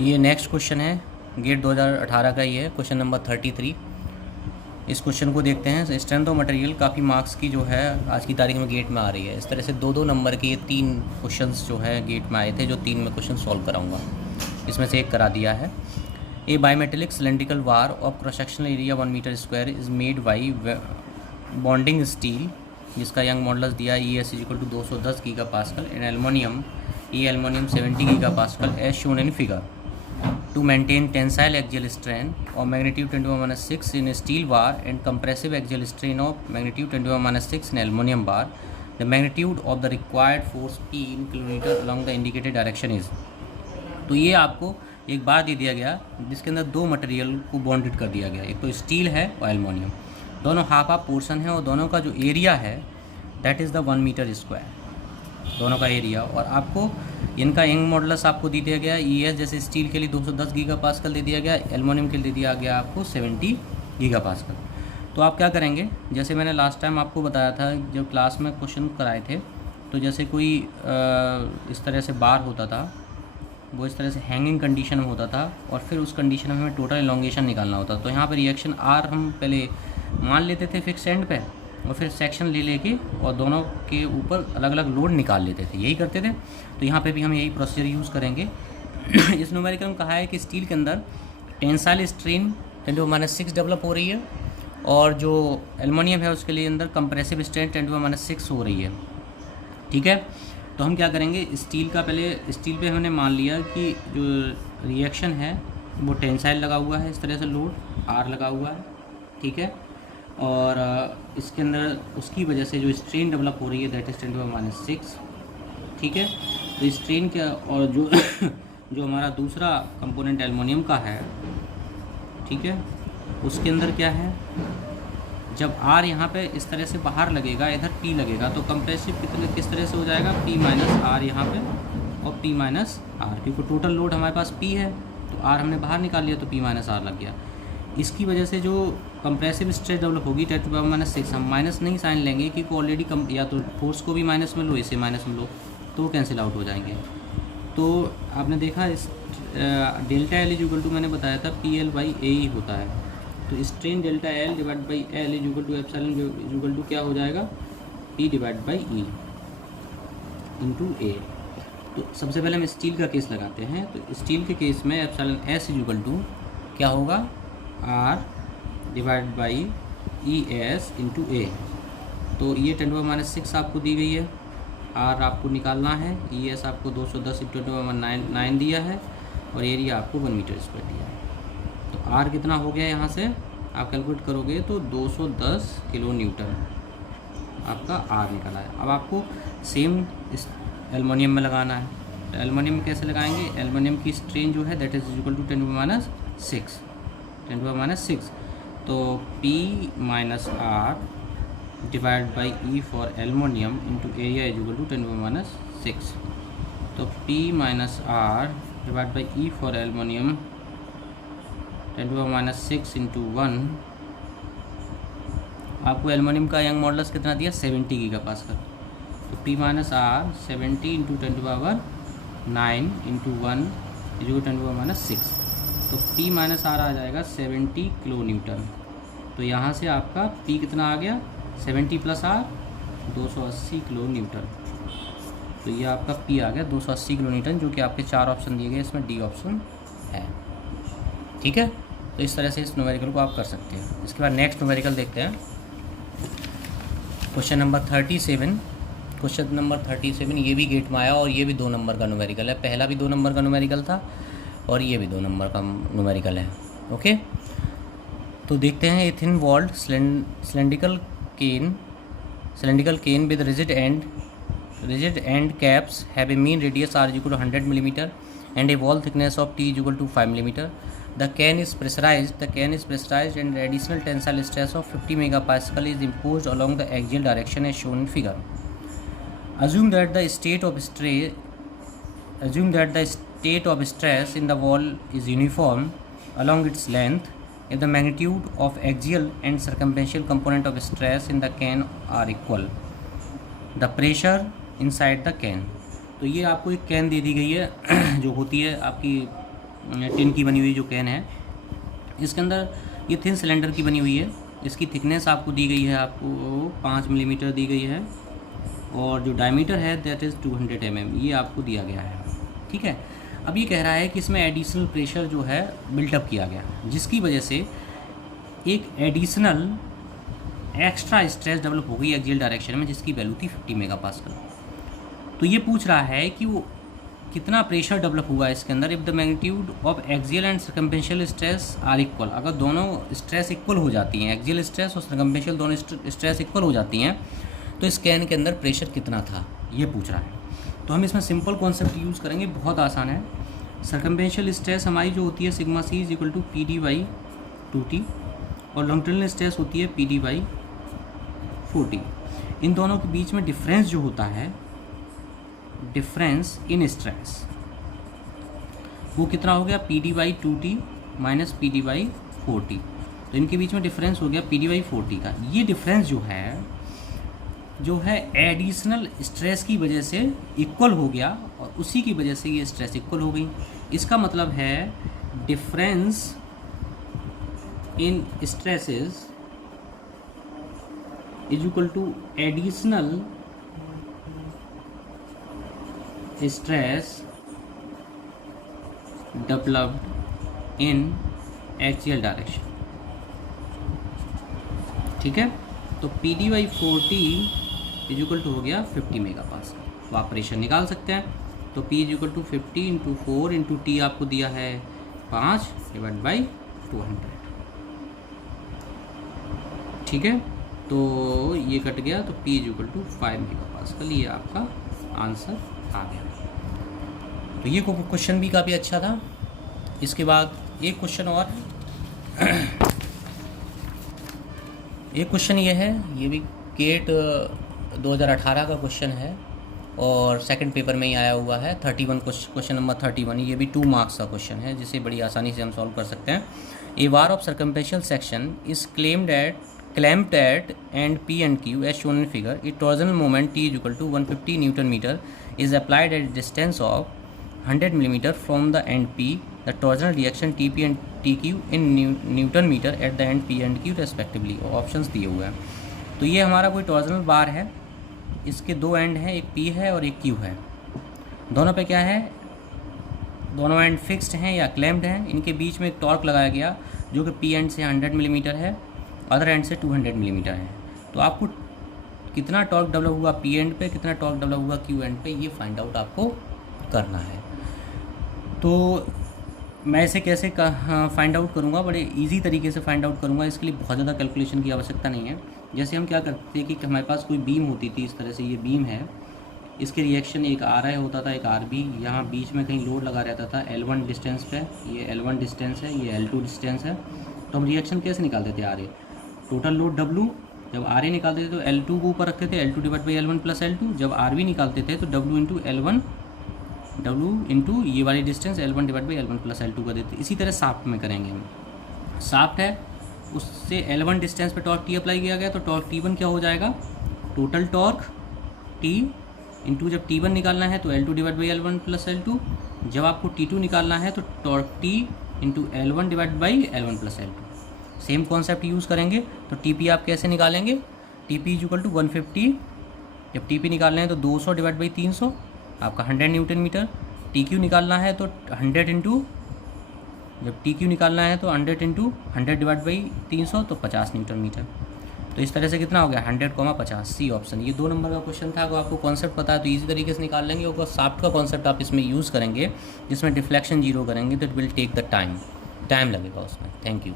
ये next question है, gate 2018 का ही है, क्वेश्चन नंबर 33। इस क्वेश्चन को देखते हैं। स्ट्रेंथ ऑफ मटेरियल काफ़ी मार्क्स की जो है आज की तारीख में गेट में आ रही है। इस तरह से 2-2 नंबर के ये 3 क्वेश्चंस जो है गेट में आए थे, जो 3 में क्वेश्चन सॉल्व कराऊंगा। इसमें से एक करा दिया है। A bimetallic cylindrical bar of cross sectional area 1 metre square is made by bonding steel, जिसका यंग मॉडल्स दिया ES is equal to 210 giga pascal, and aluminium aluminium 70 giga pascal as shown in figure, to maintain tensile axial strain of magnitude 10⁻⁻6 in steel bar and compressive axial strain of magnitude 10⁻�6 in aluminum bar. The magnitude of the required force P in kilonewton along the indicated direction is। तो ये आपको एक बार दे दिया गया जिसके अंदर 2 material को bonded कर दिया गया, एक तो स्टील है और एलुमिनियम, दोनों हाफ हाफ पोर्शन है और दोनों का जो एरिया है that is the 1 metre square, दोनों का एरिया। और आपको इनका यंग मॉडुलस आपको दे दिया गया ES, जैसे स्टील के लिए 210 गीगा पास्कल दे दिया गया, एल्युमिनियम के लिए दे दिया गया आपको 70 गीगा पास्कल। तो आप क्या करेंगे, जैसे मैंने लास्ट टाइम आपको बताया था जब क्लास में क्वेश्चन कराए थे, तो जैसे कोई इस तरह से बार होता था, वो इस तरह से हैंगिंग कंडीशन में होता था और फिर उस कंडीशन में हमें टोटल एलोंगेशन निकालना होता। तो यहाँ पर रिएक्शन R हम पहले मान लेते थे फिक्स एंड पे, और फिर सेक्शन ले लेके और दोनों के ऊपर अलग अलग लोड निकाल लेते थे, यही करते थे। तो यहाँ पे भी हम यही प्रोसीजर यूज़ करेंगे। इस न्यूमेरिकल में कहा है कि स्टील के अंदर टेंसाइल स्ट्रेन 10⁻⁶ डेवलप हो रही है, और जो एल्युमिनियम है उसके लिए अंदर कंप्रेसिव स्ट्रेन 10⁻⁶ हो रही है। ठीक है, तो हम क्या करेंगे, स्टील का पहले स्टील पे हमने मान लिया कि जो रिएक्शन है वो टेंसाइल लगा हुआ है, इस तरह से लोड R लगा हुआ है। ठीक है, और इसके अंदर उसकी वजह से जो स्ट्रेन डेवलप हो रही है दैट इज 10⁻⁶। ठीक है, तो स्ट्रेन क्या, और जो जो हमारा दूसरा कंपोनेंट एल्युमिनियम का है, ठीक है, उसके अंदर क्या है, जब R यहाँ पे इस तरह से बाहर लगेगा, इधर P लगेगा, तो कंप्रेसिव किस तरह से हो जाएगा, P - R यहाँ पे और P - R, क्योंकि टोटल लोड हमारे पास P है तो R हमने बाहर निकाल लिया तो P - R लग गया। इसकी वजह से जो कंप्रेसिव स्ट्रेस डेवलप होगी 10⁻⁶, हम माइनस नहीं साइन लेंगे क्योंकि ऑलरेडी या तो फोर्स को भी माइनस में लो, इसे माइनस में लो, तो कैंसिल आउट हो जाएंगे। तो आपने देखा इस delta L is equal to, मैंने बताया था PL/A होता है, तो strain delta L divide by L is equal to epsilon is equal to क्या हो जाएगा, P divide by E into A। तो सबसे पहले हम स्टील का केस लगाते हैं। तो स्टील के केस में epsilon S is equal to क्या होगा, R divide by ES into A। तो ये 10⁻⁶ आपको दी गई है, R आपको निकालना है, ES आपको 210 × 10⁻9 दिया है, और एरिया आपको 1 मीटर स्क्वायर दिया है। तो R कितना हो गया, यहाँ से आप कैलकुलेट करोगे तो 210 किलो न्यूटन आपका R निकला है। अब आपको सेम इस एल्युमिनियम में लगाना है। तो एल्युमिनियम में कैसे लगाएंगे, एल्युमिनियम की स्ट्रेन जो है दैट इज इक्वल टू 10⁻⁶। तो P - R divide by E for aluminium into area is equal to 10⁻⁶। तो P - R divide by E for aluminium 10⁻⁶ into 1, आपको एल्युमिनियम का यंग मॉडुलस कितना दिया, 70 गीगा पास्कल। तो P - R 70 into 10⁻9 into 1 is equal to 10⁻⁶। तो P - R आ जाएगा 70 kilo Newton. तो यहाँ से आपका P कितना आ गया, 70 + R 280 किलो न्यूटन। तो ये आपका P आ गया 280 किलो न्यूटन, जो कि आपके 4 ऑप्शन दिए गए, इसमें D ऑप्शन है। ठीक है, तो इस तरह से इस न्यूमेरिकल को आप कर सकते हैं। इसके बाद नेक्स्ट न्यूमेरिकल देखते हैं, क्वेश्चन नंबर 37। क्वेश्चन नंबर 37 ये भी गेट में आया और ये भी 2 नंबर का न्यूमेरिकल है। पहला भी 2 नंबर का न्यूमेरिकल था और ये भी 2 नंबर का न्यूमेरिकल है। ओके, तो देखते हैं। A thin walled cylindrical can with rigid end caps have a mean radius R equal to 100 millimetre and a wall thickness of T equal to 5 millimetre. The can is pressurized and additional tensile stress of 50 megapascal is imposed along the axial direction as shown in figure. Assume that the state of stress in the wall is uniform along its length if the magnitude of axial and circumferential component of stress in the can are equal. The pressure inside the can। तो ये आपको एक can they दी गई है जो होती है आपकी टिन की बनी हुई जो कैन है, इसके अंदर ये थिन सिलेंडर की बनी हुई है। इसकी थिकनेस आपको दी गई है, आपको 5 मिलीमीटर दी गई है, और जो डायमीटर है दैट इज़ 200 mm, ये आपको दिया गया है। ठीक है, अब ये कह रहा है कि इसमें एडिशनल प्रेशर जो है बिल्टअप किया गया, जिसकी वजह से एक एडिशनल एक्स्ट्रा स्ट्रेस डेवलप हो गई एक्सियल डायरेक्शन में, जिसकी वैल्यू थी 50 मेगापास्कल। तो ये पूछ रहा है कि वो कितना प्रेशर डेवलप हुआ है इसके अंदर। If the magnitude of axial and circumferential stress are equal, अगर दोनों स्ट्रेस इक्वल हो जाती हैं, एक्सियल स्ट्रेस और सर्कम्फेरेंशियल दोनों स्ट्रेस इक्वल हो जाती हैं, तो इस कैन के अंदर प्रेशर कितना था, ये पूछ रहा है। तो हम इसमें सिंपल कॉन्सेप्ट यूज़ करेंगे, बहुत आसान है। सर्कम्फेरेंशियल स्ट्रेस हमारी जो होती है sigma C is equal to P D by 2t, और लॉन्गिट्यूडिनल स्ट्रेस होती है पी डी बाई 4t। इन दोनों के बीच में डिफरेंस जो होता है, डिफरेंस इन स्ट्रेस, वो कितना हो गया, P D by 2t minus P D by 4t। तो इनके बीच में डिफरेंस हो गया पी डी बाई 4t का। ये डिफरेंस जो है एडिशनल स्ट्रेस की वजह से इक्वल हो गया, और उसी की वजह से ये स्ट्रेस इक्वल हो गई। इसका मतलब है difference in stresses is equal to additional stress developed in axial direction. ठीक है, तो P D by 4t is equal to हो गया 50 मेगापास्कल। तो आप प्रेशर निकाल सकते हैं। तो P is equal to 50 into 4 into T आपको दिया है 5 डिवाइड बाई 200। ठीक है, तो ये कट गया, तो P is equal to 5 megapascal, ये आपका आंसर आ गया। तो ये क्वेश्चन भी काफ़ी अच्छा था। इसके बाद एक क्वेश्चन और एक क्वेश्चन ये है, ये भी गेट 2018 का क्वेश्चन है और सेकंड पेपर में ही आया हुआ है। 31 क्वेश्चन नंबर 31, ये भी 2 मार्क्स का क्वेश्चन है, जिसे बड़ी आसानी से हम सॉल्व कर सकते हैं। A bar of circumferential section is clamped at end P and Q as shown in figure. A torsional moment T is equal to 150 Newton meter is applied at a distance of 100 millimeter from the end P. The torsional reaction TP and TQ in Newton meter at the end P and Q respectively. Options दिए हुए हैं। तो ये हमारा कोई torsional बार है, इसके 2 and हैं, एक P है और एक Q है। दोनों पे क्या है, दोनों एंड फिक्स्ड हैं या क्लैम्प्ड हैं। इनके बीच में एक टॉर्क लगाया गया जो कि P एंड से 100 मिलीमीटर है, अदर एंड से 200 मिलीमीटर है। तो आपको कितना टॉर्क डेवलप हुआ P एंड पे, कितना टॉर्क डेवलप हुआ Q एंड पे, ये फाइंड आउट आपको करना है। तो मैं इसे कैसे फाइंड आउट करूँगा, बड़े इजी तरीके से फाइंड आउट करूँगा। इसके लिए बहुत ज़्यादा कैलकुलेशन की आवश्यकता नहीं है। जैसे हम क्या करते हैं कि हमारे पास कोई बीम होती थी, इस तरह से ये बीम है, इसके रिएक्शन एक RI होता था, एक RB, यहाँ बीच में कहीं लोड लगा रहता था L1 डिस्टेंस पे, ये L1 डिस्टेंस है, ये L2 डिस्टेंस है। तो हम रिएक्शन कैसे निकालते थे, RA टोटल लोड W, जब RA निकालते थे तो L2 को ऊपर रखते थे, L2 divide by L1 plus L2। जब RB निकालते थे तो W into L1, W into ये वाली distance L1 divide by L1 plus L2 कर देते। इसी तरह साफ्ट में करेंगे हम। साफ्ट है, उससे L1 डिस्टेंस पे टॉर्क T अप्लाई किया गया, तो टॉर्क T1 क्या हो जाएगा, टोटल टॉर्क T इंटू जब T1 निकालना है तो L2 divide by L1 plus L2। जब आपको T2 निकालना है तो torque T into L1 divide by L1 plus L2। Same concept use करेंगे। तो TP आप कैसे निकालेंगे, TP इज इक्वल टू 150, जब TP निकालना है तो 200 डिवाइड बाई 300 आपका 100 न्यूटन मीटर। TQ निकालना है तो 100 इंटू, जब TQ निकालना है तो 100 इंटू 100 डिवाइड बाई 300 तो 50 न्यूटन मीटर। तो इस तरह से कितना हो गया 100,50, सी ऑप्शन। ये 2 नंबर का क्वेश्चन था। अगर आपको कॉन्सेप्ट पता है तो ईजी तरीके से निकाल लेंगे। और साफ्ट का कॉन्सेप्ट आप इसमें यूज़ करेंगे, जिसमें डिफ्लेक्शन 0 करेंगे, तो it will take the time लगेगा उसमें। Thank you.